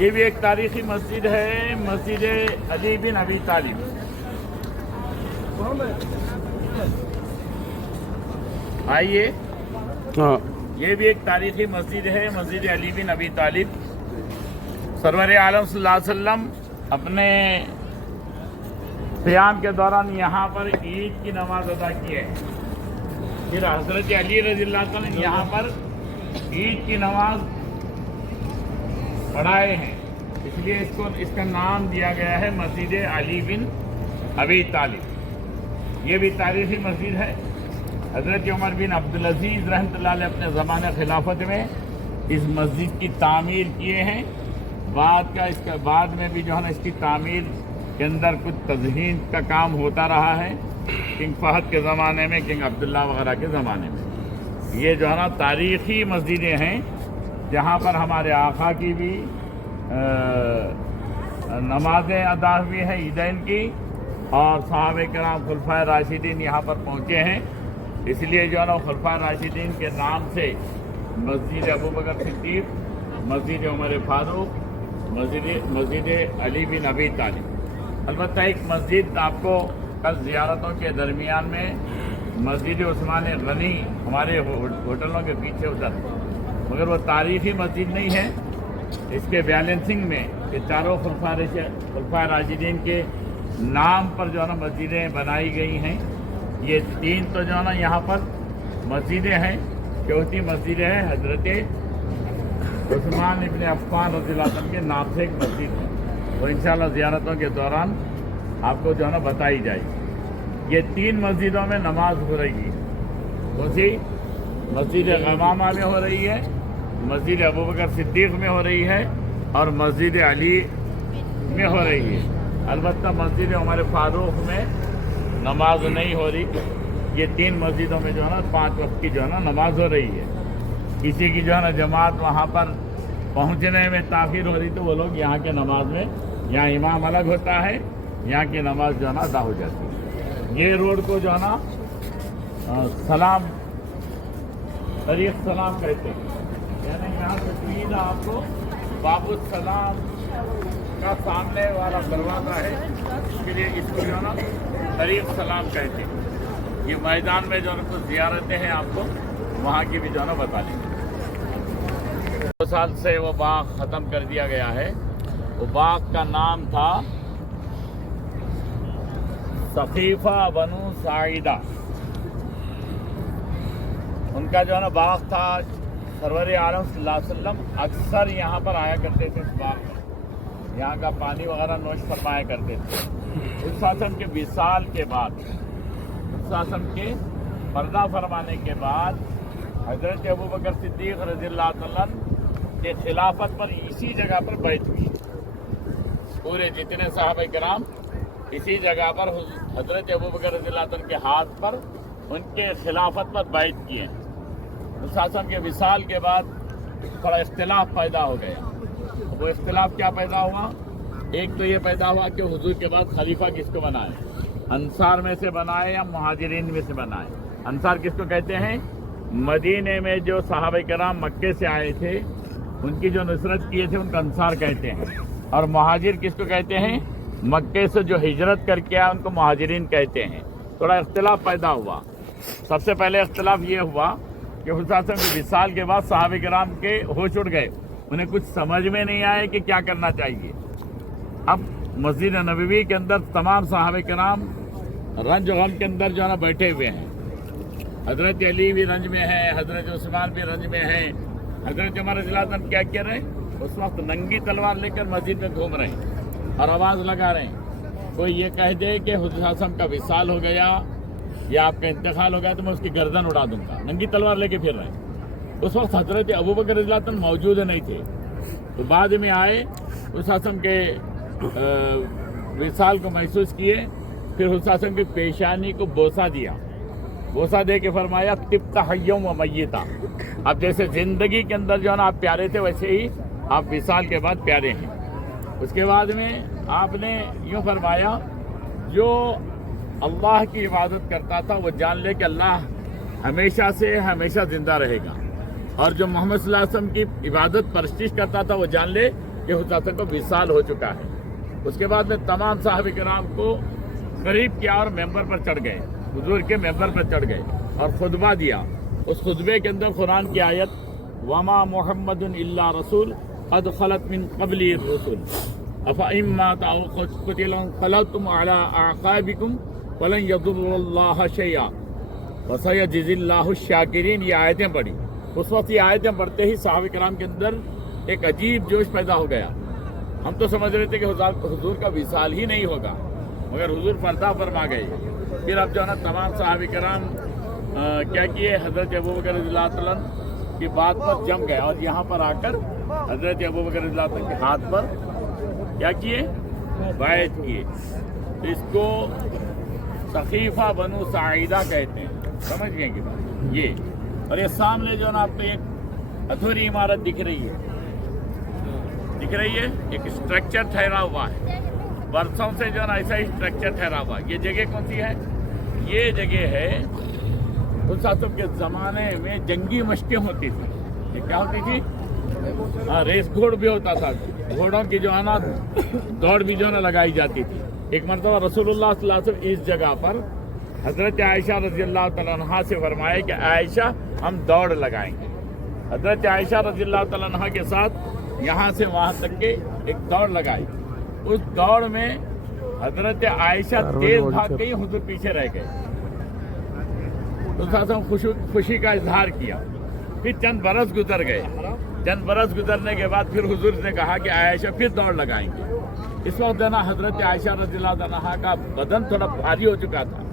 یہ بھی ایک تاریخی مسجد ہے، مسجد علی بن ابی طالب۔ آئیے، یہ بھی ایک تاریخی مسجد ہے، مسجد علی بن ابی طالب۔ سرور عالم صلی اللہ علیہ وسلم اپنے قیام کے دوران یہاں پر عید کی نماز ادا کی ہے، پھر حضرت علی رضی اللہ عنہ نے یہاں پر عید کی نماز پڑھائے ہیں، اس لیے اس کا نام دیا گیا ہے مسجد علی بن ابی طالب۔ یہ بھی تاریخی مسجد ہے۔ حضرت عمر بن عبدالعزیز رحمۃ اللہ علیہ اپنے زمانہ خلافت میں اس مسجد کی تعمیر کیے ہیں۔ بعد میں بھی جو ہے نا اس کی تعمیر کے اندر کچھ تزئین کا کام ہوتا رہا ہے، کنگ فہد کے زمانے میں، کنگ عبداللہ وغیرہ کے زمانے میں۔ یہ جو ہے نا تاریخی مسجدیں ہیں جہاں پر ہمارے آقا کی بھی نمازیں ادا ہوئی ہیں عیدین کی، اور صحابہ کرام خلفائے راشدین یہاں پر پہنچے ہیں، اس لیے جو ہے نا خلفائے راشدین کے نام سے مسجد ابوبکر صدیق، مسجد عمر فاروق، مسجد علی بن ابی طالب۔ البتہ ایک مسجد آپ کو کل زیارتوں کے درمیان میں مسجد عثمان غنی ہمارے ہوٹلوں کے پیچھے ادھر، مگر وہ تاریخی مسجد نہیں ہے، اس کے بیلنسنگ میں یہ چاروں خلفائے راشدین کے نام پر جو ہے نا مسجدیں بنائی گئی ہیں۔ یہ تین تو جو ہے نا یہاں پر مسجدیں ہیں، چوتھی مسجد ہے حضرت عثمان ابن عفان رضی اللہ عنہ کے نام سے ایک مسجد ہے، وہ انشاءاللہ زیارتوں کے دوران آپ کو جو ہے نا بتائی جائے گی۔ یہ تین مسجدوں میں نماز ہو رہی ہے، اسی مسجد غمامہ میں ہو رہی ہے، مسجد ابوبکر صدیق میں ہو رہی ہے، اور مسجد علی میں ہو رہی ہے۔ البتہ مسجد عمر فاروق میں نماز نہیں ہو رہی۔ یہ تین مسجدوں میں جو ہے نا 5 وقت کی جو ہے نا نماز ہو رہی ہے۔ کسی کی جو ہے نا جماعت وہاں پر پہنچنے میں تاخیر ہو رہی تو وہ لوگ یہاں کے نماز میں، یہاں امام الگ ہوتا ہے، یہاں کی نماز جو ہے نا ادا ہو جاتی ہے۔ یہ روڈ کو جو ہے نا سلام طریق سلام کہتے ہیں، یعنی یہاں سے سیدھا آپ کو باب السلام کا سامنے والا دروازہ ہے، اس کے لیے اس کو جو ہے نا طریق سلام کہتے ہیں۔ یہ میدان میں جو ہے نا کچھ زیارتیں ہیں، آپ کو وہاں کی بھی جو ہے نا بتا دیں۔ 2 سال سے وہ باغ ختم کر دیا گیا ہے۔ وہ باغ کا نام تھا سقیفہ بنو ساعدہ، ان کا جو ہے نا باغ تھا۔ سرور عالم صلی اللہ علیہ وسلم اکثر یہاں پر آیا کرتے تھے، اس باغ میں یہاں کا پانی وغیرہ نوش فرمایا کرتے تھے۔ اس حسن کے وصال کے بعد، اس حسن کے پردہ فرمانے کے بعد، حضرت ابوبکر صدیق رضی اللہ عنہ کے خلافت پر اسی جگہ پر بیعت ہوئی۔ پورے جتنے صحابہ کرام اسی جگہ پر حضرت ابوبکر رضی اللہ عنہ کے ہاتھ پر ان کے خلافت پر بیعت کیے۔ اس حسن کے وصال کے بعد تھوڑا اختلاف پیدا ہو گیا۔ وہ اختلاف کیا پیدا ہوا؟ ایک تو یہ پیدا ہوا کہ حضور کے بعد خلیفہ کس کو بنائے، انصار میں سے بنائے یا مہاجرین میں سے بنائے۔ انصار کس کو کہتے ہیں؟ مدینے میں جو صحابہ کرام مکے سے آئے تھے، ان کی جو نصرت کیے تھے ان کو انصار کہتے ہیں، اور مہاجر کس کو کہتے ہیں؟ مکے سے جو ہجرت کر کے آئے ان کو مہاجرین کہتے ہیں۔ تھوڑا اختلاف پیدا ہوا۔ سب سے پہلے اختلاف یہ ہوا کہ حضور کے وصال کے بعد صحابہ کرام کے ہوش اڑ گئے، انہیں کچھ سمجھ میں نہیں آئے کہ کیا کرنا چاہیے۔ اب مسجد نبوی کے اندر تمام صحابہ کرام رنج و غم کے اندر جو ہے نا بیٹھے ہوئے ہیں۔ حضرت علی بھی رنج میں ہے، حضرت عثمان بھی رنج میں ہے، حضرت عمر رضی اللہ عنہ کیا کر رہے ہیں؟ اس وقت ننگی تلوار لے کر مسجد میں گھوم رہے ہیں اور آواز لگا رہے ہیں۔ کوئی یہ کہہ دے کہ حضور اعظم کا وصال ہو گیا یا آپ کا انتقال ہو گیا تو میں اس کی گردن اڑا دوں گا، ننگی تلوار لے کے پھر رہے ہیں۔ اس وقت حضرت ابوبکر رضی اللہ عنہ موجود نہیں تھے، تو بعد میں آئے، اس اعظم کے وصال کو محسوس کیے، پھر حضور اعظم کی پیشانی کو بوسہ دیا، بوسہ دے کے فرمایا طبت حیا و میتا، اب جیسے زندگی کے اندر جو ہے نا آپ پیارے تھے ویسے ہی آپ وصال کے بعد پیارے ہیں۔ اس کے بعد میں آپ نے یوں فرمایا جو اللہ کی عبادت کرتا تھا وہ جان لے کہ اللہ ہمیشہ سے ہمیشہ زندہ رہے گا، اور جو محمد صلی اللہ علیہ وسلم کی عبادت پرستش کرتا تھا وہ جان لے कि हुज़ैफ़ा को विसाल हो चुका है। उसके बाद में तमाम साहब किराम को करीब किया और मेंबर पर चढ़ गए, हुजूर के मेंबर पर चढ़ गए और खुतबा दिया। उस खुतबे के अंदर कुरान की आयत वमा मुहम्मदुन इल्ला रसूल क़द खलत मिन क़ब्ली रसूल अफ़ा इन मात औ क़ुतिला क़लबतुम अला अक़ाबिकुम वलन यदुर्रुल्लाह शैआ वसयजिज़िल्लाहु शाकिरीन। ये आयतें पढ़ी। उस वक्त ये आयतें पढ़ते ही सहाबा किराम के अंदर एक अजीब जोश पैदा हो गया। हम तो समझ रहे थे कि हुजूर का विसाल ही नहीं होगा, मगर हुजूर पर्दा फरमा गए। फिर अब जो है ना तमाम सहाबा किराम क्या किए, हज़रत अबू बकर रज़ियल्लाहु तआला अन्हु की बात पर जम गए और यहाँ पर आकर हज़रत अबू बकर रज़ियल्लाहु तआला के हाथ पर क्या किए, बैत किए। तो इसको सखीफ़ा बनु साइदा कहते हैं, समझ गए कि बात ये। और ये सामने जो है ना आपको एक अधूरी इमारत दिख रही है, एक स्ट्रक्चर ठहरा हुआ है। बरसों से जो है ना ऐसा ही स्ट्रक्चर ठहरा हुआ है। ये जगह कौन सी है? ये जगह है उस के ज़माने में जंगी मशकें होती थी। ये क्या होती थी? हाँ, रेस घोड़ भी होता था, घोड़ों की जो है ना दौड़ भी जो है ना लगाई जाती थी। एक मरतबा रसूलुल्लाह सल्लल्लाहु अलैहि वसल्लम इस जगह पर हज़रत आयशा रज़ियल्लाहु तआला अन्हा से फरमाया कि आयशा हम दौड़ लगाएंगे। हज़रत आयशा रज़ियल्लाहु तआला अन्हा के साथ यहाँ से वहाँ तक के एक दौड़ लगाई। उस दौड़ में हज़रत आयशा तेज भाग गई, हुजूर पीछे रह गए। तो खुशी का इजहार किया। फिर चंद बरस गुजर गए। चंद बरस गुजरने के बाद फिर हुजूर ने कहा कि आयशा फिर दौड़ लगाएंगे। इस वक्त ना हज़रत आयशा रज़ियल्लाहु अन्हा का बदन थोड़ा भारी हो चुका था।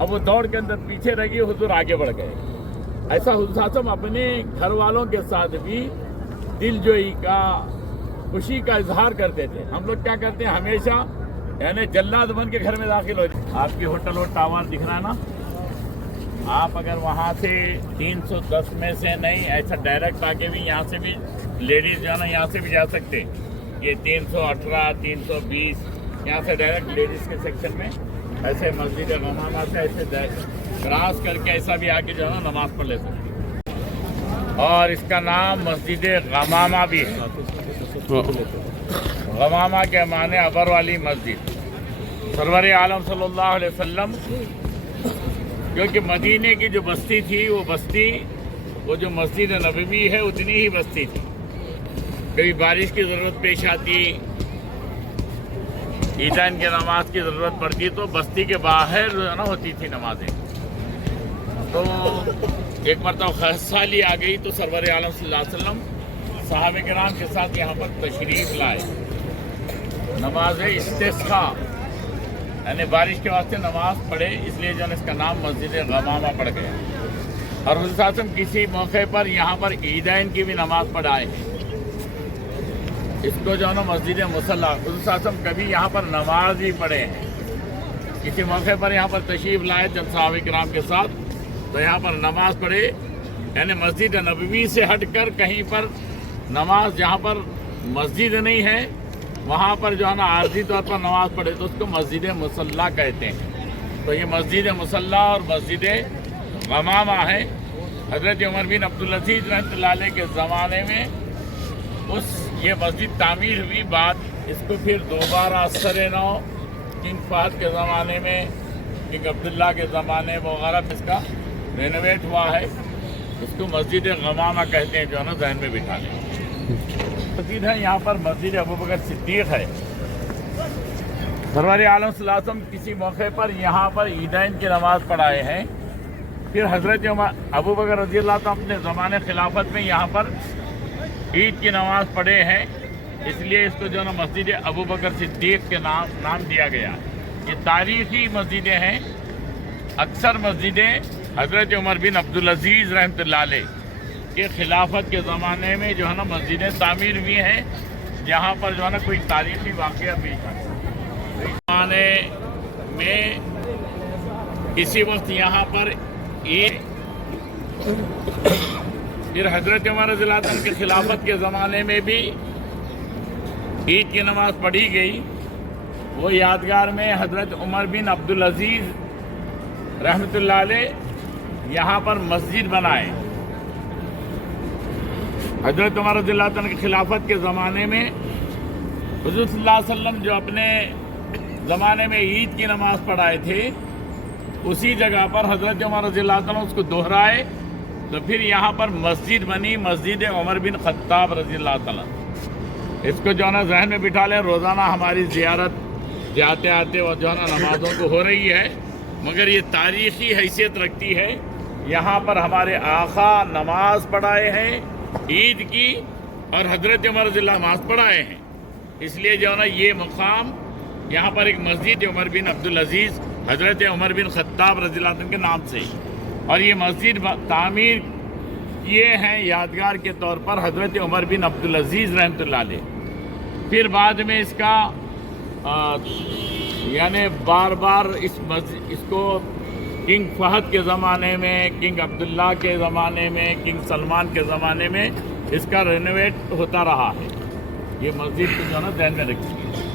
अब वो दौड़ के अंदर पीछे रह गई, हुजूर आगे बढ़ गए। ऐसा हुजूर अपने घर वालों के साथ भी दिलजोई का, खुशी का इजहार करते थे। हम लोग क्या करते हैं, हमेशा यानी जल्लाद बन के घर में दाखिल हो। आपकी होटल और टावर दिख रहा है ना, आप अगर वहाँ से 310 में से नहीं, ऐसा डायरेक्ट आके भी यहाँ से भी लेडीज़ जो है ना यहाँ से भी जा सकते। ये 318, 320 यहाँ से डायरेक्ट लेडीज़ के सेक्शन में ऐसे मस्जिद गमामा से ऐसे क्रॉस करके ऐसा भी आके जो है ना नमाज पढ़ ले सकते। और इसका नाम मस्जिद गमामा भी है। गमामा के माने अबर वाली मस्जिद। सरवर आलम सल्लल्लाहु अलैहि वसल्लम, क्योंकि मदीने की जो बस्ती थी वो बस्ती, वो जो मस्जिद नबवी है उतनी ही बस्ती थी। कभी बारिश की ज़रूरत पेश आती, ईदान की नमाज की ज़रूरत पड़ती तो बस्ती के बाहर जो है ना होती थी नमाजें। तो एक मरतबा खस्साली आ गई तो सरवर आलम सल्लल्लाहु अलैहि वसल्लम सहाबे किराम के साथ यहाँ पर तशरीफ़ लाए। नमाज इस्तिस्का यानी बारिश के वास्ते नमाज पढ़े, इसलिए जो है इसका नाम मस्जिद गमामा पड़ गया। और हुज़ूर किसी मौके पर यहाँ पर ईदैन की भी नमाज पढ़ाए हैं। इसको जो है ना मस्जिद मुसल्ला, हुज़ूर कभी यहाँ पर नमाज ही पढ़े हैं। किसी मौके पर यहाँ पर तशरीफ़ लाए जब सहाबा किराम के साथ, तो यहाँ पर नमाज पढ़े। यानी मस्जिद नबवी से हटकर कहीं पर नमाज, जहाँ पर मस्जिद नहीं है वहाँ पर जो है ना आर्जी तौर पर नमाज पढ़े तो उसको मस्जिद मुसल्ला कहते हैं। तो ये मस्जिद मुसल्ला और मस्जिद गमामा है। हज़रत उमर बिन अब्दुल अज़ीज़ रहमतुल्लाह अलैह के ज़माने में ये मस्जिद तामीर हुई। बाद इसको फिर दोबारा असर-ए-नौ किंग फहद के ज़माने में, किंग अब्दुल्ला के ज़माने वगैरह में इसका रेनोवेट हुआ है। इसको मस्जिद गमामा कहते हैं, जो है ना जहन में बिठा लें। मस्जिद है यहाँ पर मस्जिद अबू बकर सिद्दीक़ है। सरवर आलम सल्लल्लाहु अलैहि वसल्लम किसी मौके पर यहाँ पर ईदैन की नमाज़ पढ़ाए हैं। फिर हज़रत अबू बकर रज़ियल्लाहु अन्हु अपने ज़माने खिलाफत में यहाँ पर ईद की नमाज़ पढ़े हैं, इसलिए इसको जो है ना मस्जिद अबू बकर सिद्दीक़ के नाम दिया गया। ये तारीख़ी मस्जिदें हैं। अक्सर मस्जिदें हज़रत उमर बिन अब्दुल अज़ीज़ रहमतुल्लाह अलैह के खिलाफत के ज़माने में जो है ना मस्जिदें तामीर हुई हैं, जहाँ पर जो है ना कोई तारीख़ी वाक़या पेश आता है। इस ज़माने में इसी वक्त यहाँ पर ईद, फिर हज़रत उमर रज़ियल्लाहु अन्हु के खिलाफत के ज़माने में भी ईद की नमाज़ पढ़ी गई। वो यादगार में हज़रत उमर बिन अब्दुल अज़ीज़ रहमतुल्लाह अलैह यहाँ पर मस्जिद बनाए। हज़रत उमर रज़ियल्लाहु अन्हु की खिलाफत के ज़माने में हुज़ूर सल्लल्लाहु अलैहि वसल्लम जो अपने ज़माने में ईद की नमाज़ पढ़ाए थे, उसी जगह पर हज़रत उमर रज़ियल्लाहु अन्हु उसको दोहराए, तो फिर यहाँ पर मस्जिद बनी, मस्जिद उमर बिन खत्ताब रज़ियल्लाहु अन्हु। इसको जो है ना जहन में बिठा लें, रोज़ाना हमारी ज़ियारत जाते आते और जो है ना नमाज़ों को हो रही है, मगर ये तारीख़ी हैसियत रखती है। यहाँ पर हमारे आका नमाज पढ़ाए हैं ईद की, और हज़रत उमर रज़ियल्लाहु अन्हु नमाज पढ़ाए हैं, इसलिए जो है ना ये मुकाम यहाँ पर एक मस्जिद उमर बिन अब्दुल अजीज़ हज़रत उमर बिन खत्ताब रज़ियल्लाहु अन्हु के नाम से, और ये मस्जिद तामीर किए हैं यादगार के तौर पर हज़रत उमर बिन अब्दुल अजीज़ रहमतुल्लाह अलैह। फिर बाद में इसका यानी बार बार इसको किंग फहद के ज़माने में, किंग अब्दुल्ला के ज़माने में, किंग सलमान के ज़माने में इसका रेनोवेट होता रहा है। ये मस्जिद को जो है ना ध्यान में रखिए।